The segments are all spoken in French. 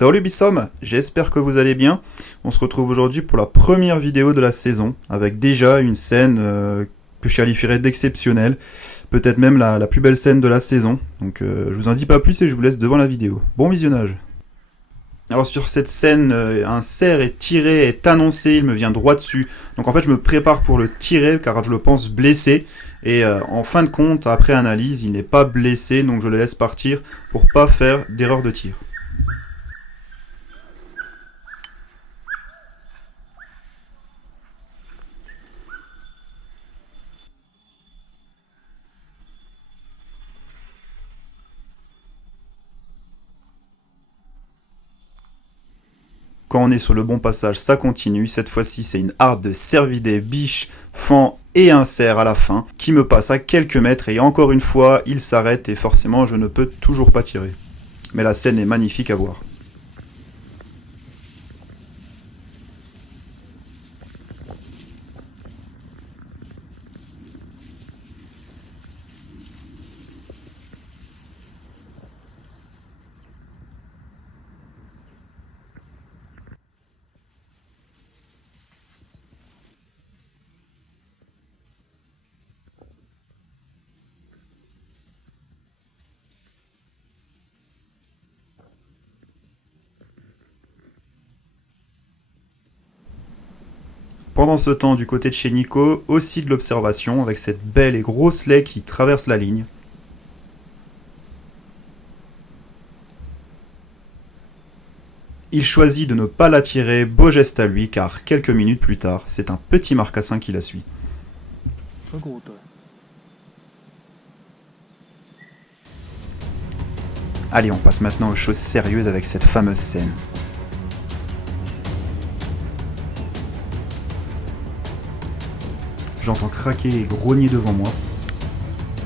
Salut Bissom, j'espère que vous allez bien. On se retrouve aujourd'hui pour la première vidéo de la saison, avec déjà une scène que je qualifierais d'exceptionnelle, peut-être même la plus belle scène de la saison. Donc je vous en dis pas plus et je vous laisse devant la vidéo. Bon visionnage. Alors sur cette scène, un cerf est tiré, est annoncé, il me vient droit dessus. Donc en fait je me prépare pour le tirer car je le pense blessé. Et en fin de compte, après analyse, il n'est pas blessé, donc je le laisse partir pour pas faire d'erreur de tir. Quand on est sur le bon passage, ça continue. Cette fois-ci, c'est une harde de cervidés, biche, fan et un cerf à la fin qui me passe à quelques mètres et encore une fois, il s'arrête et forcément, je ne peux toujours pas tirer. Mais la scène est magnifique à voir. Pendant ce temps, du côté de chez Nico, aussi de l'observation avec cette belle et grosse laie qui traverse la ligne. Il choisit de ne pas la tirer, beau geste à lui car quelques minutes plus tard, c'est un petit marcassin qui la suit. Allez, on passe maintenant aux choses sérieuses avec cette fameuse scène. J'entends craquer et grogner devant moi.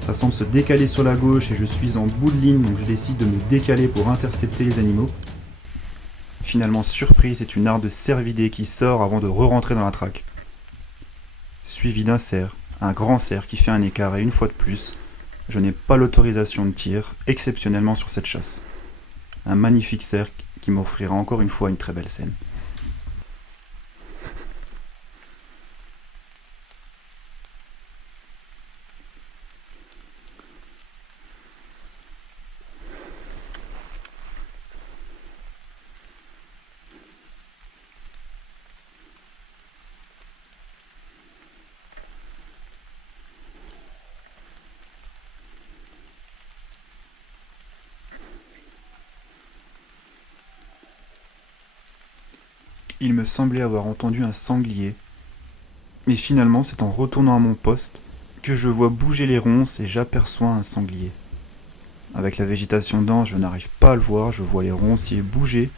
Ça semble se décaler sur la gauche et je suis en bout de ligne, donc je décide de me décaler pour intercepter les animaux. Finalement, surprise, c'est une harde de cervidés qui sort avant de re-rentrer dans la traque. Suivi d'un cerf, un grand cerf qui fait un écart et une fois de plus, je n'ai pas l'autorisation de tir, exceptionnellement sur cette chasse. Un magnifique cerf qui m'offrira encore une fois une très belle scène. Il me semblait avoir entendu un sanglier, mais finalement c'est en retournant à mon poste que je vois bouger les ronces et j'aperçois un sanglier. Avec la végétation dense, je n'arrive pas à le voir, je vois les ronciers bouger,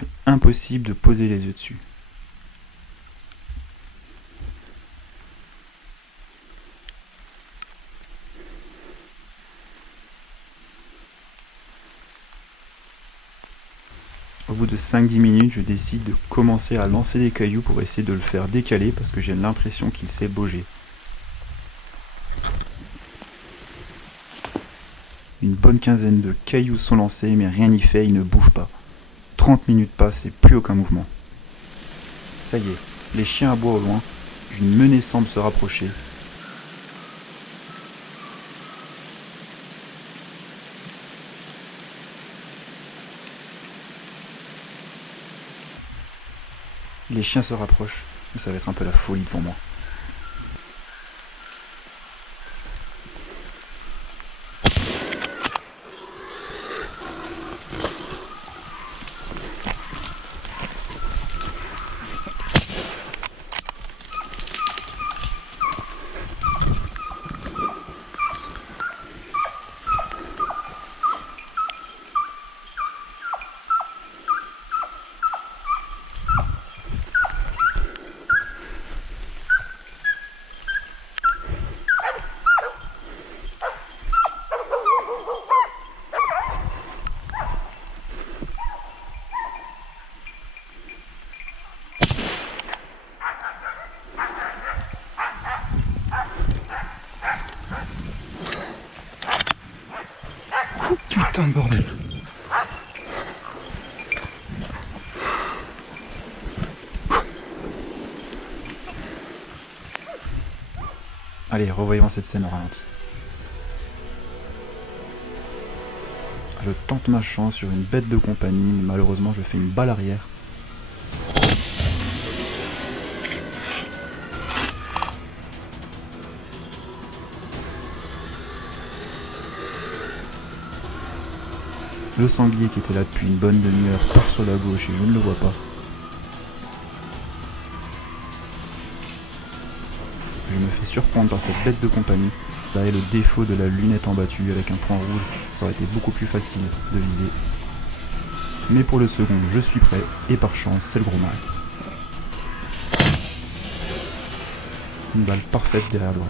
mais impossible de poser les yeux dessus. Au bout de 5-10 minutes, je décide de commencer à lancer des cailloux pour essayer de le faire décaler parce que j'ai l'impression qu'il s'est bougé. Une bonne quinzaine de cailloux sont lancés, mais rien n'y fait, il ne bouge pas. 30 minutes passent et plus aucun mouvement. Ça y est, les chiens aboient au loin, une menée semble se rapprocher. Les chiens se rapprochent, mais ça va être un peu la folie devant moi. Putain de bordel. Allez, revoyons cette scène au ralenti. Je tente ma chance sur une bête de compagnie, mais malheureusement je fais une balle arrière. Le sanglier qui était là depuis une bonne demi-heure part sur la gauche et je ne le vois pas. Je me fais surprendre par cette bête de compagnie. Là est le défaut de la lunette en battue avec un point rouge. Ça aurait été beaucoup plus facile de viser. Mais pour le second, je suis prêt et par chance, c'est le gros mal. Une balle parfaite derrière l'oreille.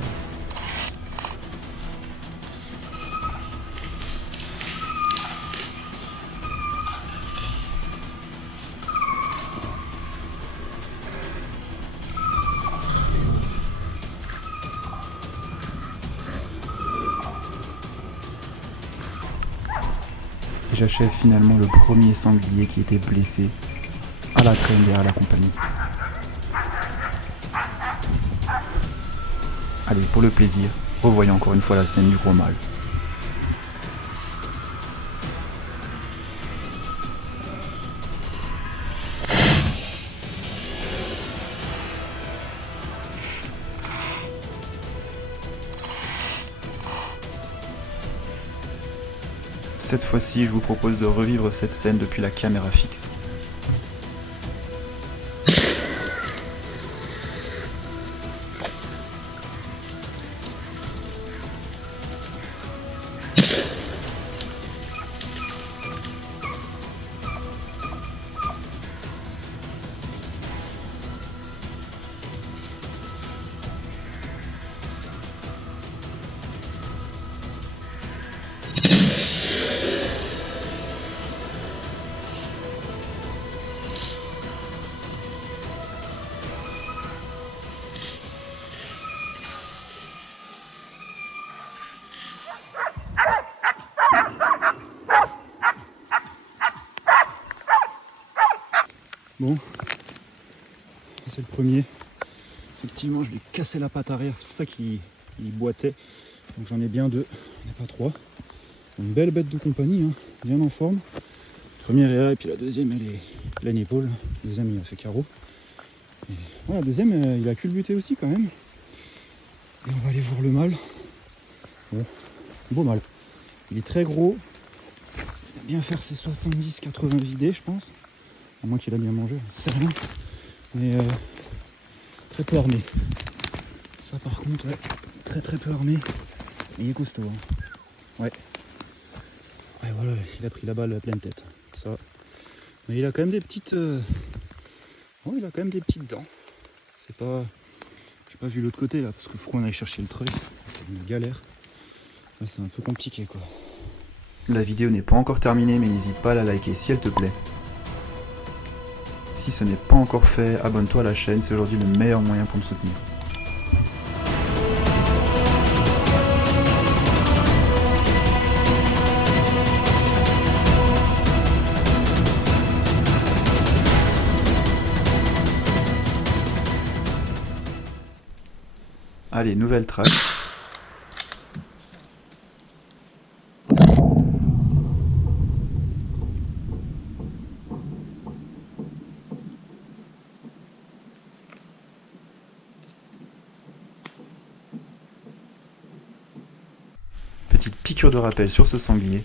J'achève finalement le premier sanglier qui était blessé à la traîne derrière la compagnie. Allez, pour le plaisir, revoyons encore une fois la scène du gros mâle. Cette fois-ci, je vous propose de revivre cette scène depuis la caméra fixe. Bon, c'est le premier. Effectivement, je lui ai cassé la patte arrière, c'est pour ça qu'il boitait. Donc j'en ai bien deux, il n'y en a pas trois. Une belle bête de compagnie, hein, bien en forme. La première est là, et puis la deuxième, elle est pleine épaule. La deuxième, il a fait carreau. Et voilà, la deuxième, il a culbuté aussi quand même. Et on va aller voir le mâle. Bon, beau mâle. Il est très gros. Il va bien faire ses 70-80 vidés, je pense. À moins qu'il a bien mangé, c'est rien. Mais très peu armé. Ça par contre, ouais, très peu armé. Et il est costaud. Hein. Ouais. Ouais voilà, il a pris la balle à pleine tête. Ça. Mais il a quand même des petites. Oh, il a quand même des petites dents. C'est pas. J'ai pas vu l'autre côté là, parce qu'il faut qu'on aille chercher le treuil. C'est une galère. Là c'est un peu compliqué quoi. La vidéo n'est pas encore terminée, mais n'hésite pas à la liker si elle te plaît. Si ce n'est pas encore fait, abonne-toi à la chaîne, c'est aujourd'hui le meilleur moyen pour me soutenir. Allez, nouvelle track. Petite piqûre de rappel sur ce sanglier.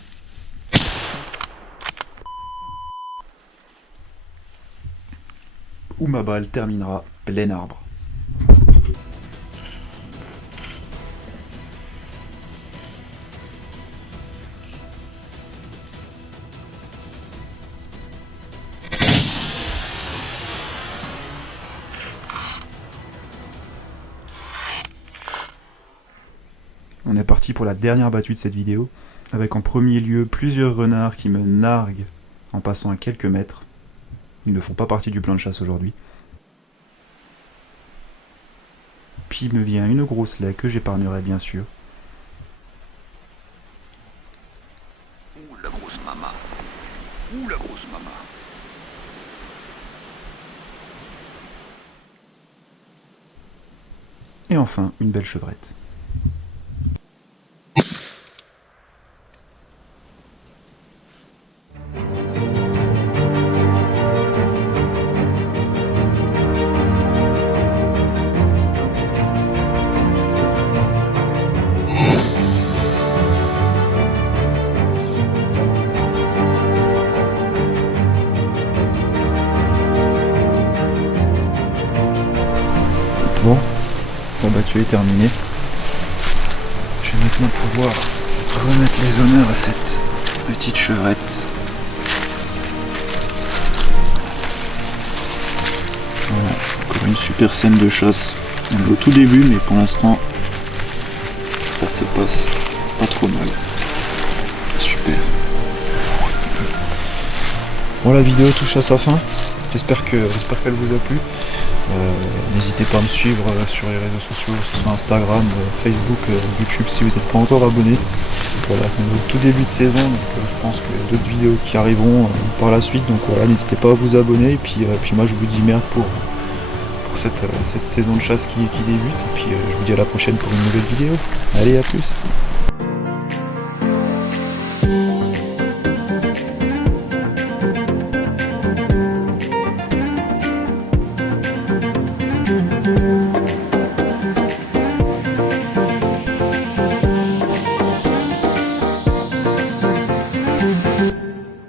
Où ma balle terminera plein arbre. On est parti pour la dernière battue de cette vidéo, avec en premier lieu plusieurs renards qui me narguent en passant à quelques mètres. Ils ne font pas partie du plan de chasse aujourd'hui. Puis me vient une grosse laie que j'épargnerai bien sûr. Ouh la grosse maman. Ouh la grosse maman. Et enfin, une belle chevrette. Bon, l'abattu est terminé. Je vais maintenant pouvoir remettre les honneurs à cette petite chevrette. Voilà, encore une super scène de chasse. On est au tout début, mais pour l'instant, ça se passe pas trop mal. Super. Bon, la vidéo touche à sa fin. J'espère qu'elle vous a plu. N'hésitez pas à me suivre sur les réseaux sociaux, que ce soit Instagram, Facebook, YouTube si vous n'êtes pas encore abonné. Voilà, on est au tout début de saison, donc je pense qu'il y a d'autres vidéos qui arriveront par la suite. Donc voilà, n'hésitez pas à vous abonner. Et puis moi je vous dis merde pour cette saison de chasse qui débute. Et puis je vous dis à la prochaine pour une nouvelle vidéo. Allez, à plus.